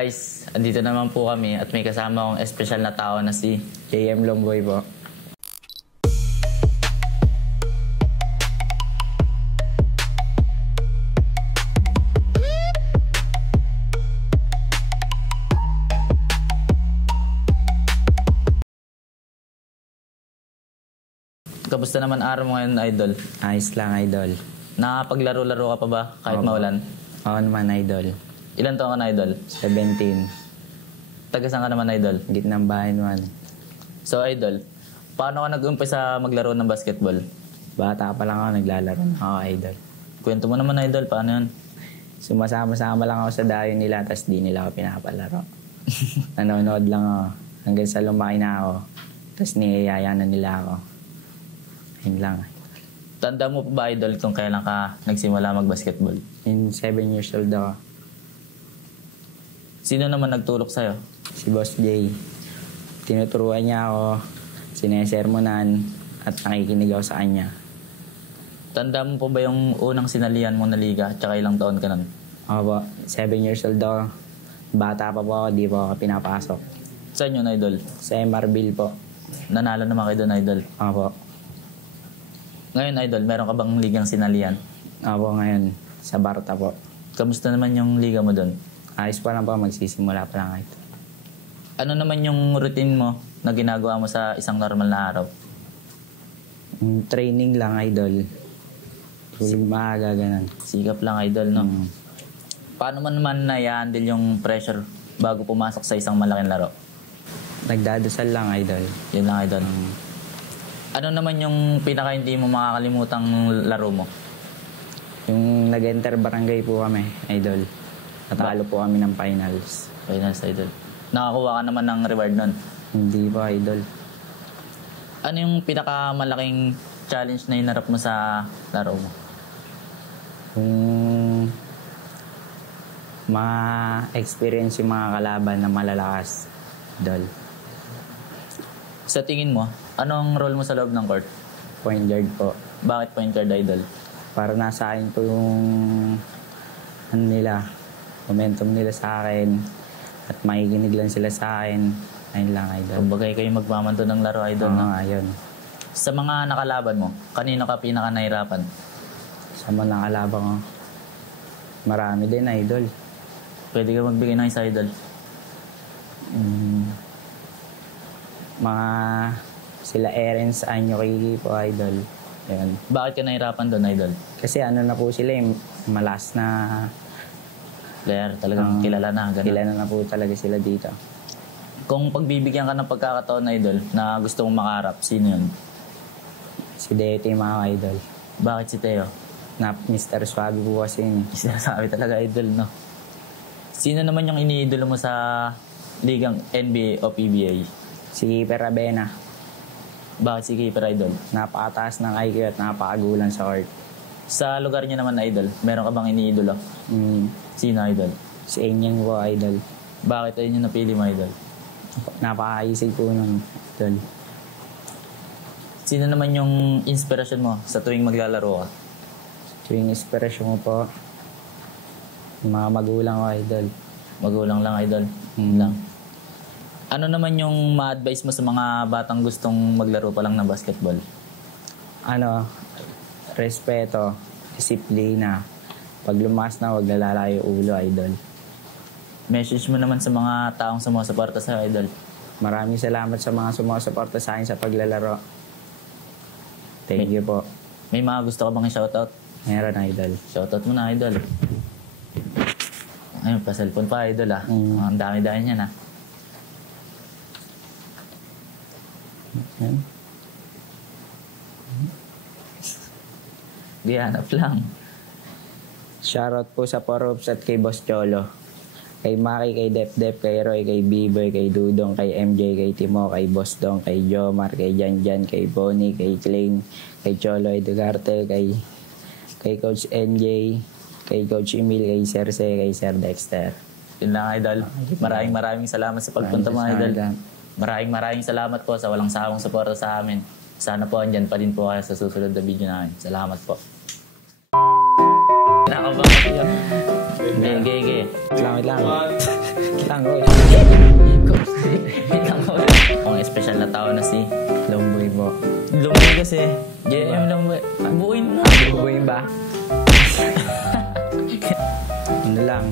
guys, andito naman po kami at may kasama akong espesyal na tao na si JM Longboy po. Kamusta naman araw mo ngayon, Idol? Ayos lang, Idol. Nakapaglaro-laro ka pa ba kahit Opo. maulan? Oo naman, Idol. Ilan taon ka na, Idol? 17. Taga saan ka naman, Idol? Gitnang bahay naman. So, Idol, paano ka nag-umpisa maglaro ng basketball? Bata pa lang ako, naglalaro na ako, Idol. Kwento mo naman, Idol, paano yun? Sumasama-sama lang ako sa dayo nila, tapos di nila ako pinapalaro. Nanonood lang ako. Hanggang sa lumaki na ako. Tapos niyayaya na nila ako. Ayun lang. Tanda mo pa ba, Idol, kung kailan ka nagsimula mag-basketball? In 7 years old ako. Sino naman nagtulok sa'yo? Si Boss J. Tinuturuan niya ako, sinesermonan, at nakikinig ako sa kanya. Tanda mo pa ba yung unang sinalihan mo na liga, tsaka ilang taon ka nun? Ako po, 7 years old ako. Bata pa po ako, di po ako pinapasok. Saan yun, Idol? Sa MRBIL po. Nanalo naman kayo doon, Idol. Ako po. Ngayon, Idol, meron ka bang ligang sinalihan? Ako po ngayon, sa Barta po. Kamusta naman yung liga mo doon? Ayos pa lang po, magsisimula pa lang ito. Ano naman yung routine mo na ginagawa mo sa isang normal na araw? Training lang, Idol. Tulog maaga, ganun. Sikap lang, Idol, no? Paano man naman na-handle yung pressure bago pumasok sa isang malaking laro? Nagdadasal lang, Idol. Yun lang, Idol. Ano naman yung pinaka hindi mo makakalimutang laro mo? Yung nag-enter barangay po kami, Idol. Natalo po kami ng finals. Finals, Idol. Nakakuha ka naman ng reward nun. Hindi po, Idol. Ano yung pinakamalaking challenge na hinarap mo sa laro mo? Kung mga experience yung mga kalaban na malalakas, Idol. Sa tingin mo, anong role mo sa loob ng court? Point guard po. Bakit point guard, Idol? Para nasa akin po yung ano nila, momentum nila sa akin at makikinig lang sila sa akin. Ayun lang, Idol. Kumbaga kayo magmamanto ng laro, Idol, no? Ayun. Sa mga nakalaban mo, kanino ka pinaka nahirapan? Sa mga nakalaban ko, marami din, Idol. Pwede ka magbigay ng isa, Idol. Mga sila Erens, Anyo, Kiki po, Idol. Ayun. Bakit ka nahirapan doon, Idol? Kasi ano na po sila, malas na Player, talagang kilala na. Ganun. kilala na po talaga sila dito. Kung pagbibigyan ka ng pagkakataon, Idol, na gusto mong makaharap, sino yun? Si Dete, mga Idol. Bakit si Teo? Na Mr. Swabe po kasi yun. Sinasabi talaga, Idol, no? Sino naman yung iniidolo mo sa ligang NBA o PBA? Si Perabena. Bakit si Keeper, Idol? Napakataas ng IQ at napakagulan sa court. Sa lugar niya naman, Idol, meron ka bang iniidolo? Sino, Idol? Si Enyang po, Idol. Bakit ayun yung napili mo, Idol? Napakaisig po nun, Idol. Sino naman yung inspirasyon mo sa tuwing maglalaro ka? Tuwing inspirasyon ko po, yung mga magulang ko, Idol. Magulang lang, Idol. Lang. Ano naman yung ma-advise mo sa mga batang gustong maglaro pa lang ng basketball? Ano, respeto, disiplina. Pag lumas na, huwag lalalayo ulo, Idol. Message mo naman sa mga taong sumusuporta sa Idol. Maraming salamat sa mga sumusuporta sa akin sa paglalaro. Thank you po. May mga gusto ka bang i-shoutout? Meron, Idol. Shoutout mo na, Idol. Ayun, pa-cellphone pa, Idol, ah. Ang dami-dami niyan, ah. Yan. Di, hanap lang. Shoutout po sa Porops at kay Boss Cholo. Kay Maki, kay Dep, kay Roy, kay B-Boy, kay Dudong, kay MJ, kay Timo, kay Boss Dong, kay Jomar, kay Janjan, kay Bonnie, kay Kling, kay Cholo Edugarte, kay Coach NJ, kay Coach Emil, kay Sir C, kay Sir Dexter. Yun lang, Idol. Maraming salamat sa pagpunta mo, Idol. Maraming salamat po sa walang sawang suporta sa amin. Sana po andyan pa din po kayo sa susunod na video namin. Salamat po. Nakabahan. Okay. Lang. Tangos. Ang espesyal na tao na si Longboy po. Lumboy kasi. JM Lumboy. Buuin mo. Longboy ba? Ano lang.